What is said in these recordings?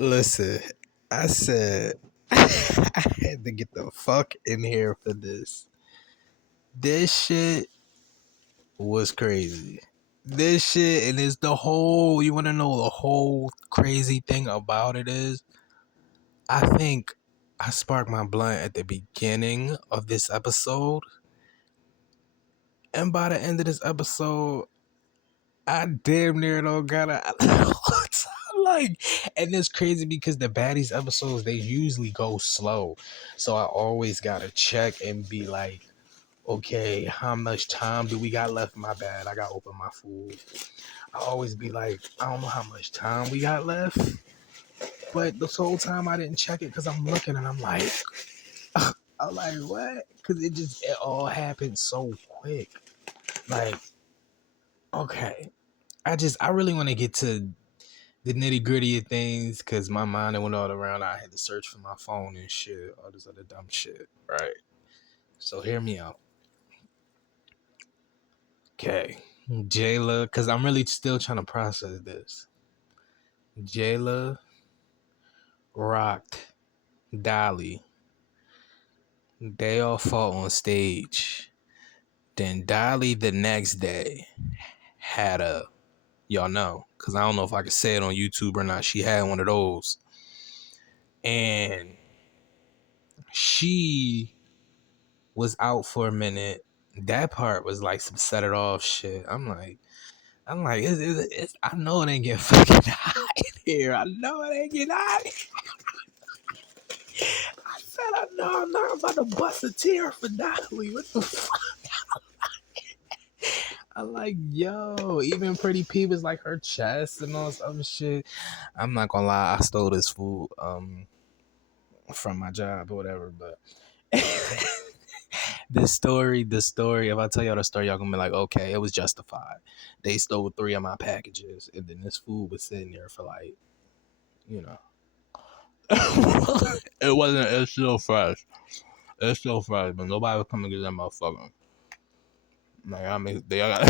Listen, I said I had to get the fuck in here for this. This shit was crazy. This shit, and it's the whole, you want to know the whole crazy thing about it is, I think I sparked my blunt at the beginning of this episode. And by the end of this episode, I damn near don't gotta like, and it's crazy because the Baddies episodes they usually go slow, so I always gotta check and be like, okay, how much time do we got left? My bad, I gotta open my food. I always be like, I don't know how much time we got left, but this whole time I didn't check it because I'm looking and I'm like, I'm like, what? Because it all happened so quick. Like, okay, I really want to get to the nitty gritty of things because my mind went all around. I had to search for my phone and shit, all this other dumb shit, right? So hear me out. Okay. Jayla, because I'm really still trying to process this. Jayla rocked Dolly. They all fought on stage. Then Dolly the next day had y'all know, because I don't know if I could say it on YouTube or not. She had one of those. And she was out for a minute. That part was like some set it off shit. I know it ain't getting fucking hot in here. I know it ain't getting hot. I said I know I'm not about to bust a tear for Dolly. What the fuck? I'm like, yo, even Pretty P was like her chest and all this other shit. I'm not gonna lie, I stole this food from my job or whatever, but the story, if I tell y'all the story, y'all gonna be like, okay, it was justified. They stole 3 of my packages, and then this food was sitting there for like, you know. It's still fresh. It's still fresh, but nobody was coming to get that motherfucker. Like, I mean, they got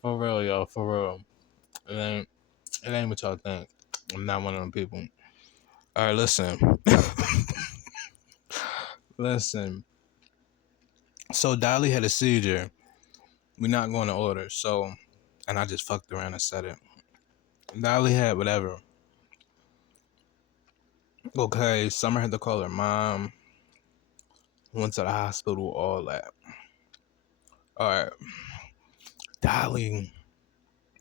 for real, yo, for real. It ain't what y'all think. I'm not one of them people. All right, listen. Listen. So Dolly had a seizure. We're not going to order. So, and I just fucked around and said it. Dolly had whatever. Okay, Summer had to call her mom. Went to the hospital, all that. All right. Dolly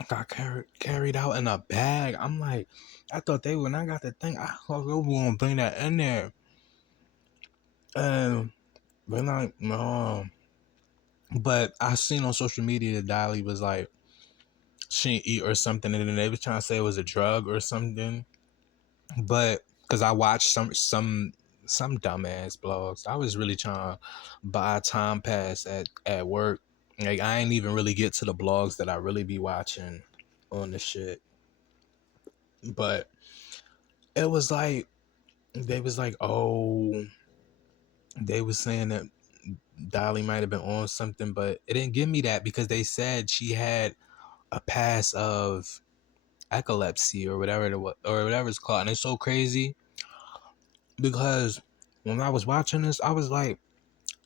got carried out in a bag. I'm like, I thought when I got the thing, I thought they were going to bring that in there. And they're like, no. But I seen on social media that Dolly was like, she didn't eat or something. And then they was trying to say it was a drug or something. But because I watched some dumbass blogs, I was really trying to buy a time pass at work. Like I ain't even really get to the blogs that I really be watching on the shit. But it was like they was like, oh, they was saying that Dolly might have been on something, but it didn't give me that because they said she had a pass of epilepsy or whatever it was, or whatever it's called. And it's so crazy because when I was watching this, I was like,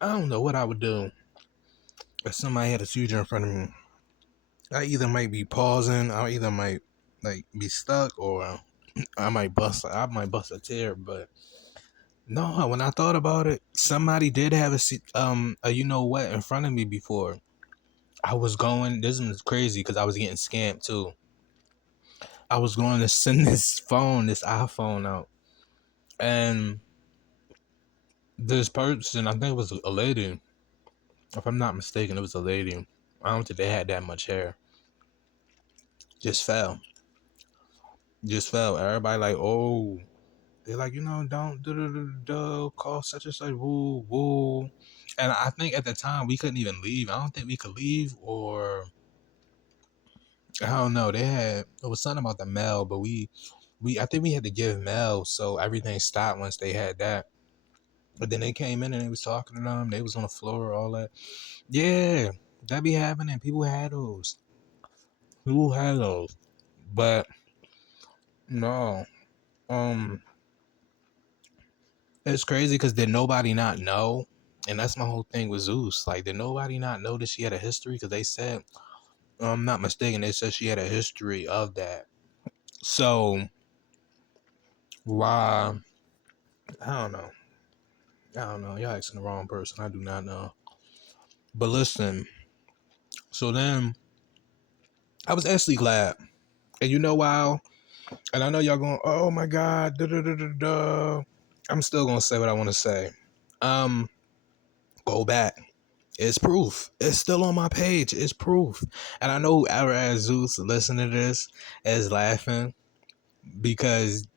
I don't know what I would do if somebody had a seizure in front of me. I either might be pausing, I either might like be stuck, or I might bust a tear. But no, when I thought about it, somebody did have a you know what in front of me before. I was going. This was crazy because I was getting scammed too. I was going to send this iPhone out, and this person, I think it was a lady. If I'm not mistaken, it was a lady. I don't think they had that much hair. Just fell. Just fell. Everybody like, oh, they're like, don't call such and such, woo woo. And I think at the time we couldn't even leave. I don't think we could leave, or I don't know. It was something about the mail, but I think we had to give mail, so everything stopped once they had that. But then they came in and they was talking to them. They was on the floor, all that. Yeah, that be happening. People had those. But No. Um, it's crazy because did nobody not know? And that's my whole thing with Zeus. Like, did nobody not know that she had a history? Because they said, I'm not mistaken, they said she had a history of that. So why? I don't know. I don't know. Y'all asking the wrong person. I do not know. But listen. So then, I was actually glad, and you know why? And I know y'all going, oh my god, da da da da da. I'm still gonna say what I want to say. Um, go back. It's proof. It's still on my page. It's proof. And I know our as Zeus listening to this is laughing because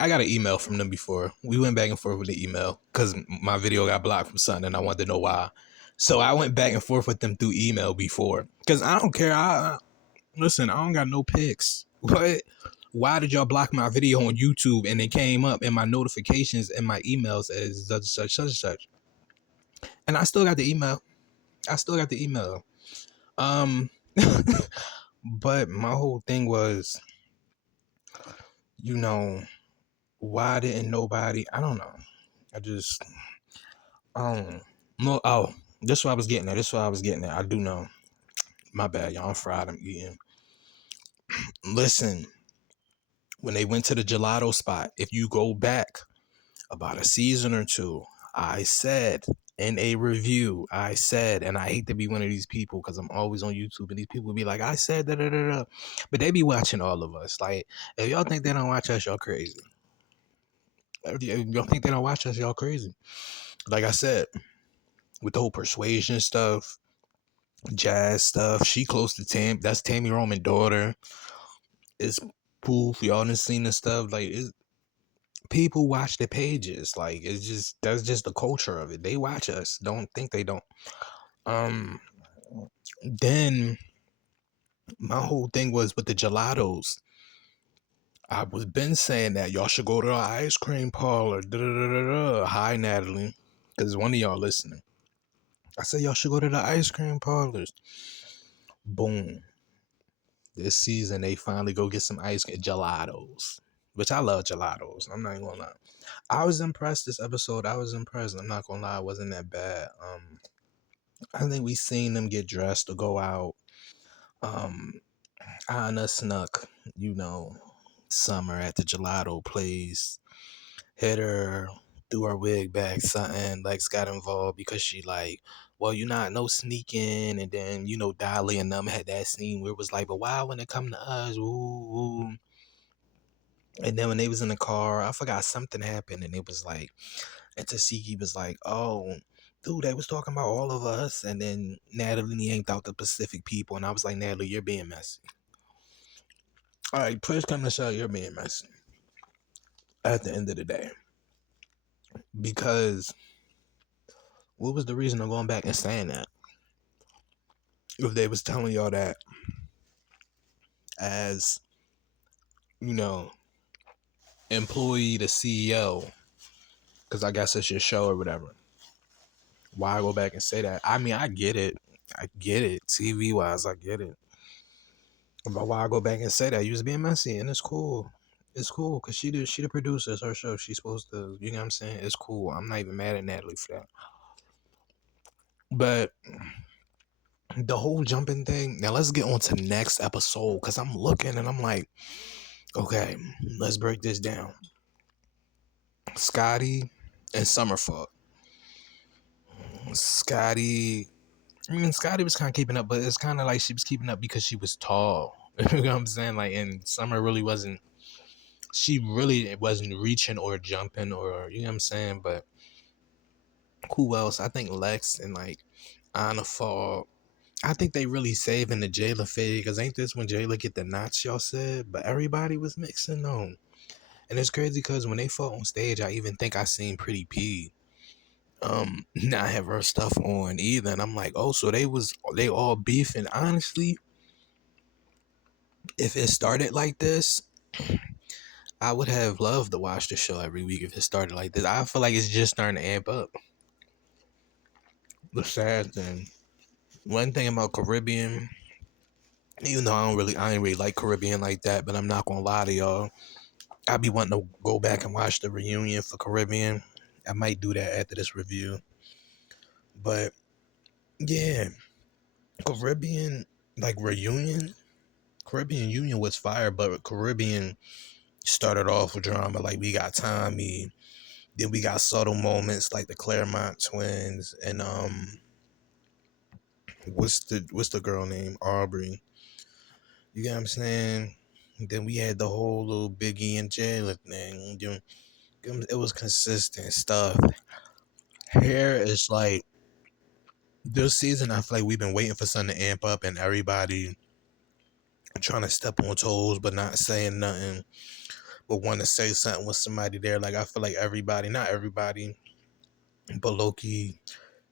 I got an email from them before. We went back and forth with the email because my video got blocked from something and I wanted to know why. So I went back and forth with them through email before because I don't care. Listen, I don't got no pics. What? Why did y'all block my video on YouTube and it came up in my notifications and my emails as such and such? And I still got the email. I still got the email. Um, but my whole thing was, you know, why didn't nobody? I don't know. I just, no. Oh, this is what I was getting at. This is what I was getting at. I do know. My bad, y'all. I'm fried. I'm eating. Listen, when they went to the gelato spot, if you go back about a season or two, I said in a review, I said, and I hate to be one of these people because I'm always on YouTube and these people be like, I said da da da da, but they be watching all of us. Like, if y'all think they don't watch us, y'all crazy. If y'all think they don't watch us, y'all crazy. Like I said, with the whole persuasion stuff, jazz stuff, she close to Tam. That's Tammy Roman's daughter. It's proof. Y'all done seen the stuff. Like, people watch the pages. Like, it's just that's just the culture of it. They watch us. Don't think they don't. Um, then my whole thing was with the gelatos. I was been saying that y'all should go to the ice cream parlor. Da, da, da, da, da. Hi, Natalie, because one of y'all listening. I said y'all should go to the ice cream parlors. Boom. This season they finally go get some ice cream gelatos, which I love gelatos. I'm not even gonna lie. I was impressed this episode. I was impressed. I'm not gonna lie, it wasn't that bad. I think we seen them get dressed to go out. Anna snuck, you know, Summer at the gelato place, hit her, threw her wig back, something. Lex got involved because she like, well, you not no sneaking, and then you know Dolly and them had that scene where it was like, but why when it come to us, ooh, ooh. And then when they was in the car, I forgot something happened, and it was like, and Tasiki was like, oh. Dude, they was talking about all of us, and then Natalie yanked out the Pacific people, and I was like, Natalie, you're being messy. All right, please come to show you're being messy at the end of the day. Because what was the reason of going back and saying that? If they was telling y'all that as, you know, employee to CEO, because I guess it's your show or whatever. Why go back and say that? I mean, I get it. I get it. TV wise, I get it. But why go back and say that? You was being messy and it's cool. It's cool because she the producer. It's her show. She's supposed to, you know what I'm saying? It's cool. I'm not even mad at Natalie for that. But the whole jumping thing. Now let's get on to the next episode because I'm looking and I'm like, okay, let's break this down. Scotty and Summerford. Scotty, I mean, Scotty was kind of keeping up, but it's kind of like she was keeping up because she was tall. You know what I'm saying? Like, and Summer really wasn't. She really wasn't reaching or jumping or you know what I'm saying. But who else? I think Lex and like Anna Fall. I think they really saving the Jayla fade because ain't this when Jayla get the knots y'all said? But everybody was mixing on. And it's crazy because when they fought on stage, I even think I seen Pretty P not have her stuff on either. And I'm like, oh, so they all beefing. Honestly, if it started like this, I would have loved to watch the show every week if it started like this. I feel like it's just starting to amp up. The sad thing. One thing about Caribbean, even though I ain't really like Caribbean like that, but I'm not gonna lie to y'all. I be wanting to go back and watch the reunion for Caribbean. I might do that after this review. But yeah, Caribbean like reunion, Caribbean Union was fire, but Caribbean started off with drama. Like we got Tommy, then we got subtle moments like the Claremont twins and what's the girl name? Aubrey. You get what I'm saying? Then we had the whole little Biggie and Jayla thing. It was consistent stuff. Here is like this season. I feel like we've been waiting for something to amp up, and everybody trying to step on toes, but not saying nothing, but want to say something with somebody there. Like I feel like everybody, not everybody, but low key,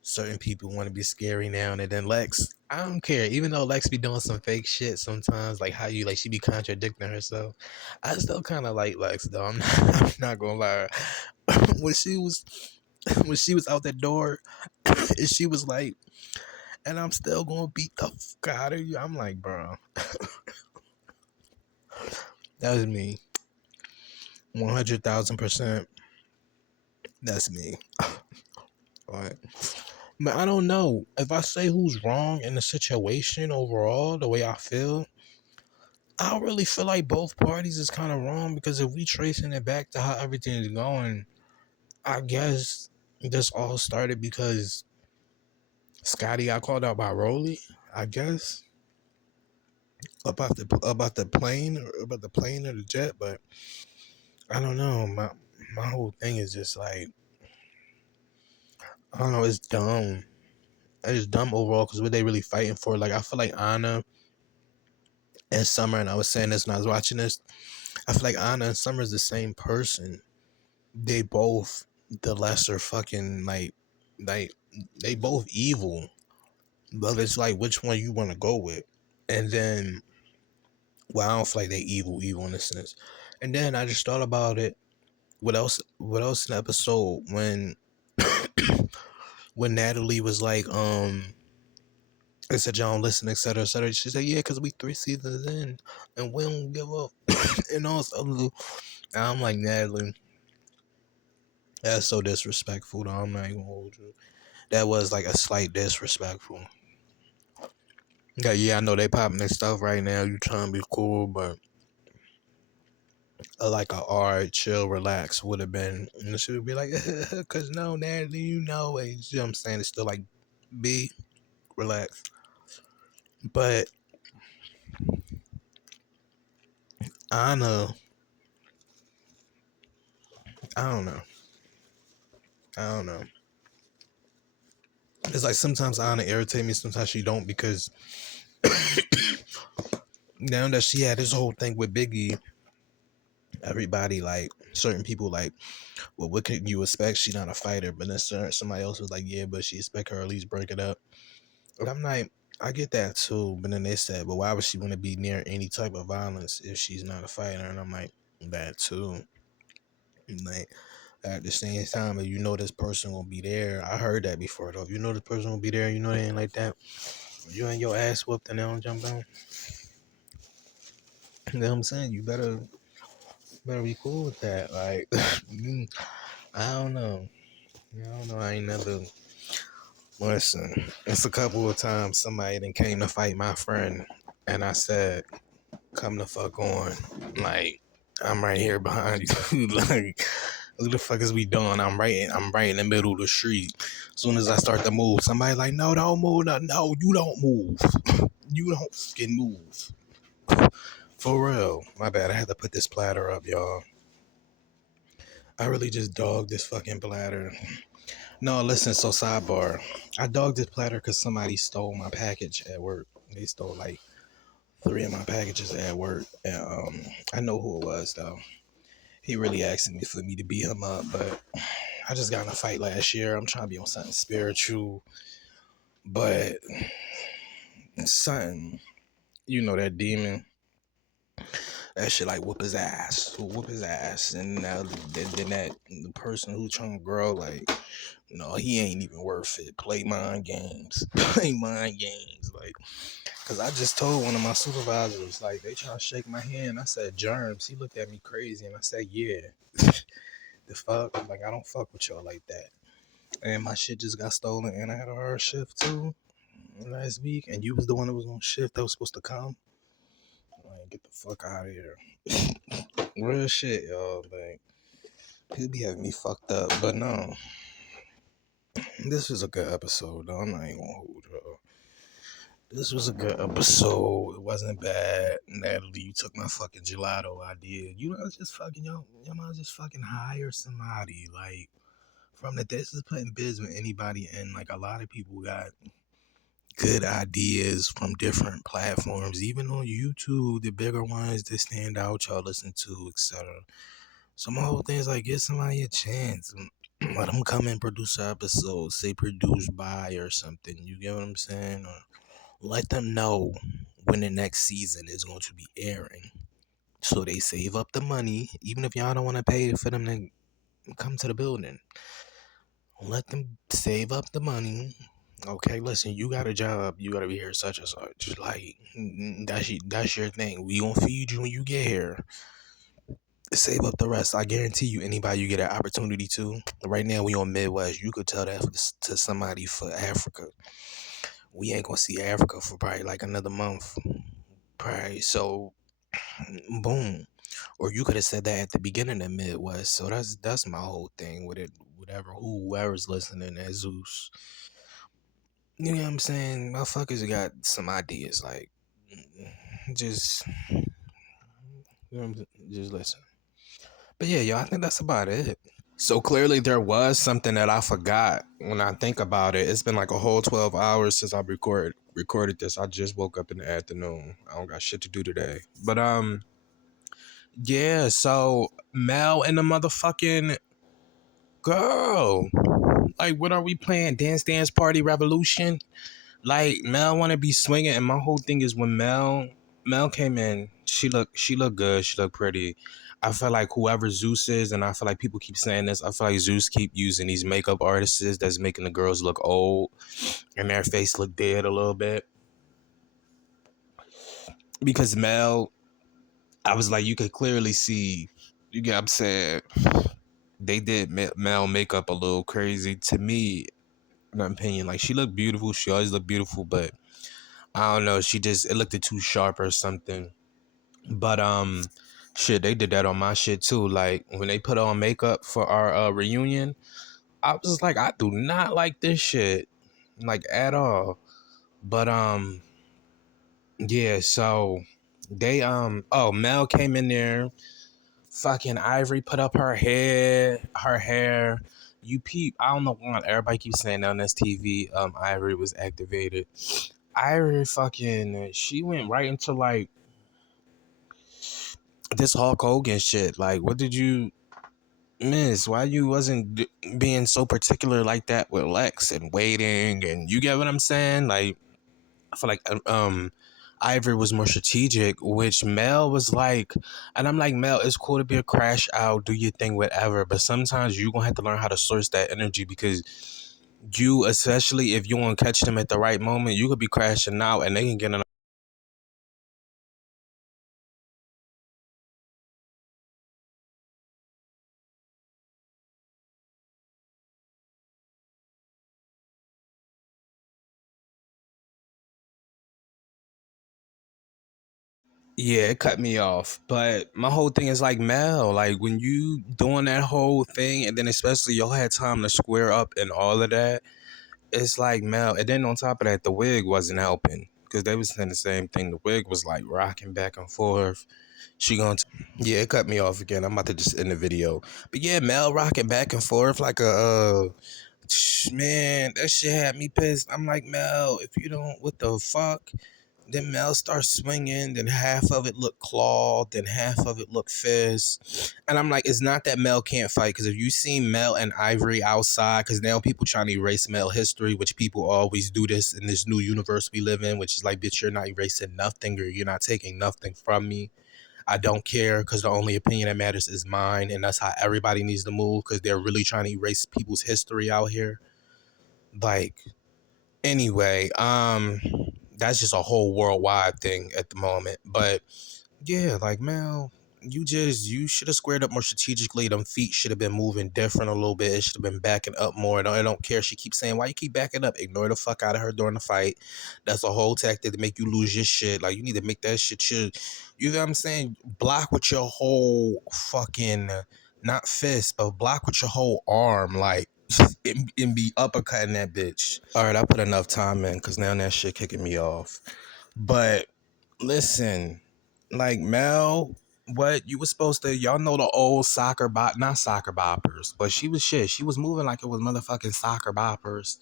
certain people want to be scary now. And then Lex, I don't care. Even though Lex be doing some fake shit sometimes, like how you like she be contradicting herself. I still kind of like Lex though. I'm not, I'm not gonna lie. when she was when she was out that door, and she was like, "And I'm still gonna beat the fuck out of you." I'm like, bro, that was me. 100,000%. That's me. Right. But I don't know if I say who's wrong in the situation overall. The way I feel, I don't really feel like both parties is kind of wrong because if we tracing it back to how everything is going, I guess this all started because Scotty got called out by Rolly. I guess about the plane or the jet, but I don't know. My whole thing is just like I don't know. It's dumb. It's dumb overall because what they really fighting for. Like I feel like Anna and Summer, and I was saying this when I was watching this. I feel like Anna and Summer is the same person. They both the lesser fucking like they both evil, but it's like which one you want to go with. And then well, I don't feel like they evil in a sense. And then I just thought about it. What else in the episode when Natalie was like I said y'all don't listen, etc. etc. She said, yeah, because we 3 seasons in and we don't give up. And all this other I'm like, Natalie, that's so disrespectful though. I'm not even gonna hold you. That was like a slight disrespectful. Yeah, I know they popping their stuff right now. You trying to be cool, but like a alright, chill, relax would have been. And she would be like, cause no, Natalie, you know, you know what I'm saying? It's still like, be relax. But Anna, I don't know. I don't know. It's like sometimes Anna irritate me, sometimes she don't because now that she had this whole thing with Biggie, everybody like certain people like, well, what can you expect? She not a fighter, but then somebody else was like, yeah, but she expect her at least break it up. But I'm like, I get that too. But then they said, but why would she want to be near any type of violence if she's not a fighter? And I'm like, that too. And like at the same time, if you know this person will be there, I heard that before though. If you know this person will be there, you know they ain't like that. You ain't your ass whooped and they don't jump down. You know what I'm saying? You better be cool with that. Like, I don't know. I don't know. I ain't never. Listen, it's a couple of times somebody then came to fight my friend, and I said, "Come the fuck on!" Like, I'm right here behind you. Like, what the fuck is we doing? I'm right in the middle of the street. As soon as I start to move, somebody like, "No, don't move! No, you don't move! You don't fucking move!" For real. My bad. I had to put this platter up, y'all. I really just dogged this fucking platter. No, listen, so sidebar. I dogged this platter because somebody stole my package at work. They stole like 3 of my packages at work. And I know who it was though. He really asking me for me to beat him up, but I just got in a fight last year. I'm trying to be on something spiritual, but something, you know, that demon, that shit like whoop his ass, and now then that the person who trying to grow like, no, he ain't even worth it. Play mind games, play mind games, like. Cause I just told one of my supervisors, like, they trying to shake my hand. I said germs. He looked at me crazy, and I said, yeah. The fuck? Like, I don't fuck with y'all like that. And my shit just got stolen, and I had a hard shift too last week. And you was the one that was on shift that was supposed to come. Like, get the fuck out of here. Real shit, y'all. Like, he'll be having me fucked up, but no. This was a good episode, though. I'm not even gonna hold y'all. This was a good episode. It wasn't bad. Natalie, you took my fucking gelato idea. You know, just fucking, y'all might just fucking hire somebody. Like, from the, this is putting biz with anybody in. Like, a lot of people got good ideas from different platforms, even on YouTube, the bigger ones that stand out, y'all listen to, etc. So my whole thing is like, give somebody a chance. Let them come and produce an episode, say produced by or something. You get what I'm saying? Or let them know when the next season is going to be airing, so they save up the money. Even if y'all don't want to pay for them to come to the building, let them save up the money. Okay, listen, you got a job, you gotta be here such and such. Like, that's your thing. We gonna feed you when you get here. Save up the rest. I guarantee you, anybody you get an opportunity to. Right now, we on Midwest. You could tell that to somebody for Africa. We ain't gonna see Africa for probably like another month. Probably. So, boom. Or you could have said that at the beginning of Midwest. So that's my whole thing with it. Whatever, whoever's listening at Zeus. You know what I'm saying? Motherfuckers got some ideas. Like, just, just listen. But yeah, yo, I think that's about it. So clearly there was something that I forgot when I think about it. It's been like a whole 12 hours since I recorded this. I just woke up in the afternoon. I don't got shit to do today. But yeah, so Mel and the motherfucking girl. Like, what are we playing? Dance Party Revolution? Like, Mel want to be swinging, and my whole thing is when Mel came in, she looked good, she looked pretty. I feel like whoever Zeus is, and I feel like people keep saying this, I feel like Zeus keep using these makeup artists that's making the girls look old and their face look dead a little bit. Because Mel, I was like, you could clearly see, you get what I'm saying? They did Mel makeup a little crazy to me, in my opinion. Like, she looked beautiful, she always looked beautiful, but I don't know, it looked too sharp or something. But shit, they did that on my shit too. Like, when they put on makeup for our reunion, I was just like, I do not like this shit, like, at all. But yeah, so they oh, Mel came in there, fucking Ivory put up her hair. You peep, I don't know why everybody keeps saying on this TV, Ivory was activated. Ivory fucking, she went right into like this Hulk Hogan shit. Like, what did you miss? Why you wasn't being so particular like that with Lex and waiting? And you get what I'm saying? Like, I feel like Ivory was more strategic, which Mel was like, and I'm like, Mel, it's cool to be a crash out, do your thing, whatever, but sometimes you gonna have to learn how to source that energy, because you, especially if you want to catch them at the right moment, you could be crashing out and they can get in. Yeah, it cut me off. But my whole thing is like, Mel, like, when you doing that whole thing, and then especially y'all had time to square up and all of that, it's like, Mel. And then on top of that, the wig wasn't helping, because they was saying the same thing. The wig was like rocking back and forth. Yeah, it cut me off again. I'm about to just end the video. But yeah, Mel rocking back and forth like a man, that shit had me pissed. I'm like, Mel, if you don't, what the fuck? Then Mel starts swinging, then half of it looked clawed, then half of it looked fist. And I'm like, it's not that Mel can't fight, because if you see Mel and Ivory outside, because now people trying to erase Mel history, which people always do this in this new universe we live in, which is like, bitch, you're not erasing nothing, or you're not taking nothing from me. I don't care, because the only opinion that matters is mine, and that's how everybody needs to move, because they're really trying to erase people's history out here. Like, anyway, that's just a whole worldwide thing at the moment. But yeah, like Mel, you should have squared up more strategically. Them feet should have been moving different a little bit. It should have been backing up more. I don't care. She keeps saying, why you keep backing up? Ignore the fuck out of her during the fight. That's a whole tactic to make you lose your shit. Like, you need to make that shit you know what I'm saying? Block with your whole fucking, not fist, but block with your whole arm. Like, and be uppercutting that bitch. All right, I put enough time in because now that shit kicking me off. But listen, like Mel, what you was supposed to, y'all know the old not soccer boppers, but she was shit. She was moving like it was motherfucking soccer boppers.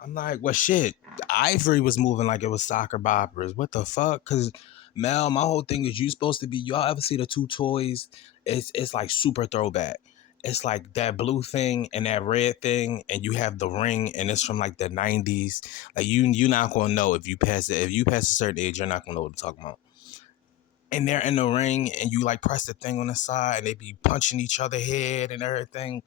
I'm like, well, shit. Ivory was moving like it was soccer boppers. What the fuck? Cause Mel, my whole thing is you supposed to be. Y'all ever see the two toys? It's like super throwback. It's like that blue thing and that red thing, and you have the ring, and it's from like the '90s. Like you're not gonna know if you pass it. If you pass a certain age, you're not gonna know what I'm talking about. And they're in the ring, and you like press the thing on the side, and they be punching each other head and everything.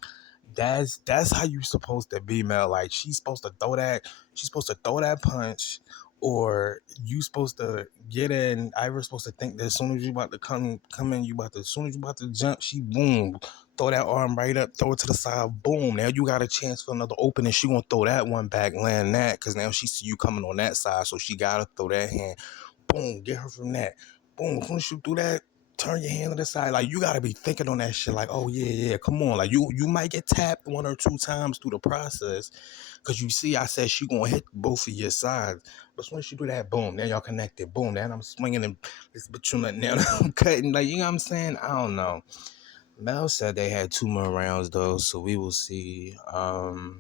That's how you supposed to be, Mel. Like she's supposed to throw that punch, or you supposed to get in. Ivor's supposed to think that as soon as you about to come in, as soon as you about to jump, she boom, throw that arm right up, throw it to the side, boom. Now you got a chance for another opening. She gonna throw that one back, land that, cause now she see you coming on that side, so she gotta throw that hand. Boom, get her from that. Boom, once you do that, turn your hand to the side. Like, you gotta be thinking on that shit. Like, oh yeah, come on. Like, you might get tapped one or two times through the process, cause you see, I said she gonna hit both of your sides. But once you do that, boom, now y'all connected. Boom, now I'm swinging and this bitch on that now I'm cutting. Like, you know what I'm saying? I don't know. Mel said they had 2 more rounds though, so we will see. Mm,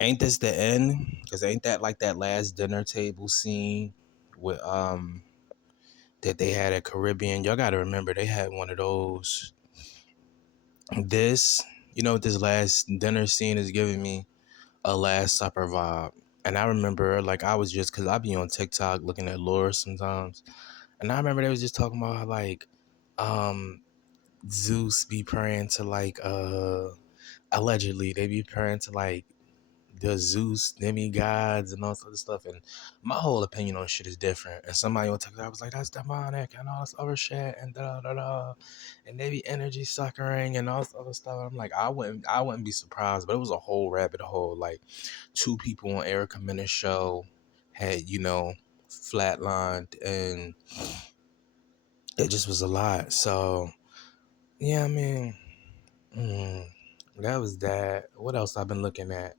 ain't this the end? Cause ain't that like that last dinner table scene with that they had at Caribbean? Y'all gotta remember they had one of those. This, this last dinner scene is giving me a Last Supper vibe. And I remember, like, I was just, cause I be on TikTok looking at lore sometimes, and I remember they was just talking about how, like, um, Zeus be praying to, like, allegedly they be praying to, like, the Zeus demigods and all this other stuff. And my whole opinion on shit is different. And somebody on TikTok was like, that's demonic and all this other shit and da da da, and they be energy suckering and all this other stuff. I'm like, I wouldn't be surprised, but it was a whole rabbit hole. Like, 2 people on Erica Mena's show had, flatlined, and it just was a lot. So yeah, I mean, that was that. What else I've been looking at?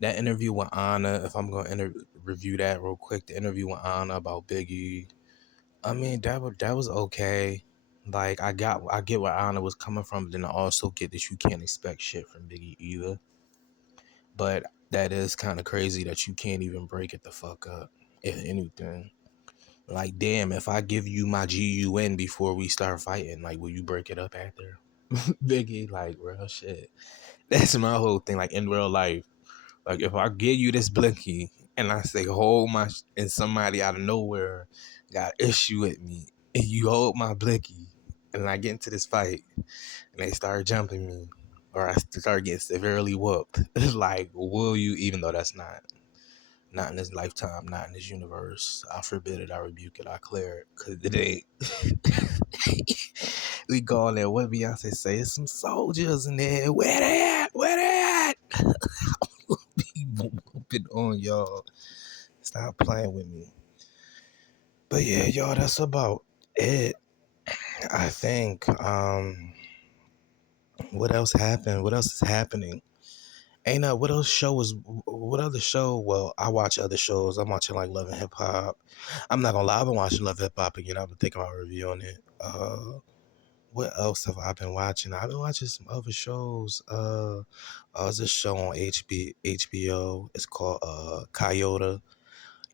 That interview with Anna. If I'm gonna review that real quick, the interview with Anna about Biggie. I mean, that was okay. Like, I get where Anna was coming from, but then I also get that you can't expect shit from Biggie either. But that is kind of crazy that you can't even break it the fuck up, if anything. Like, damn, if I give you my GUN before we start fighting, like, will you break it up after? Biggie, like, real shit. That's my whole thing. Like, in real life, like, if I give you this blinky and I say hold my and somebody out of nowhere got issue with me, and you hold my blinky, and I get into this fight and they start jumping me, or I start getting severely whooped, it's like, will you? Even though that's not in this lifetime, not in this universe, I forbid it, I rebuke it, I clear it, because it ain't. We go in there, what Beyonce say? It's some soldiers in there. Where they at? Where they at? Be whooping on y'all. Stop playing with me. But yeah, y'all, that's about it. I think. What else happened? What else is happening? Ain't what else show is what other show? Well, I watch other shows. I'm watching like Love and Hip Hop. I'm not gonna lie, I've been watching Love and Hip Hop again. I've been thinking about reviewing it. What else have I been watching? I've been watching some other shows. There's this show on HBO. It's called Coyote.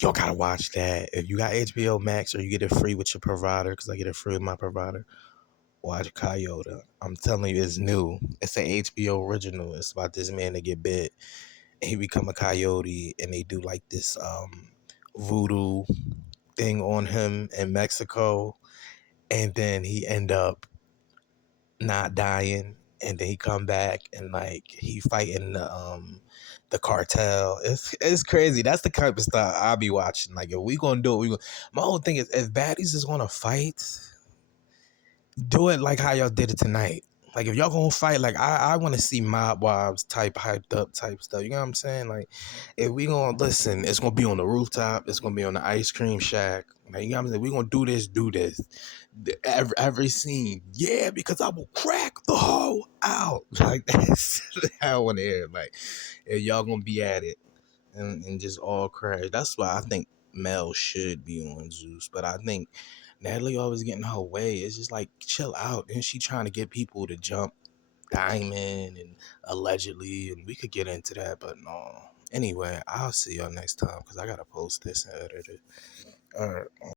Y'all gotta watch that. If you got HBO Max or you get it free with your provider, because I get it free with my provider, watch Coyote. I'm telling you, it's new. It's an HBO original. It's about this man that get bit and he become a coyote, and they do like this voodoo thing on him in Mexico, and then he end up not dying, and then he come back and like he fighting the cartel. It's crazy. That's the type of stuff I'll be watching. Like if we gonna do it, my whole thing is if baddies is gonna fight, do it like how y'all did it tonight. Like if y'all gonna fight, like I want to see mob wives type hyped up type stuff. You know what I'm saying? Like if we gonna listen, it's gonna be on the rooftop. It's gonna be on the ice cream shack. Like, you know what I'm saying? We gonna do this, do this. Every scene, yeah, because I will crack the hoe out. Like that's I want to hear. Like if y'all gonna be at it and just all crash. That's why I think Mel should be on Zeus. But I think Natalie always getting her way. It's just like chill out. And she trying to get people to jump Diamond and allegedly, and we could get into that, but no. Anyway, I'll see y'all next time because I gotta post this and edit it. All right.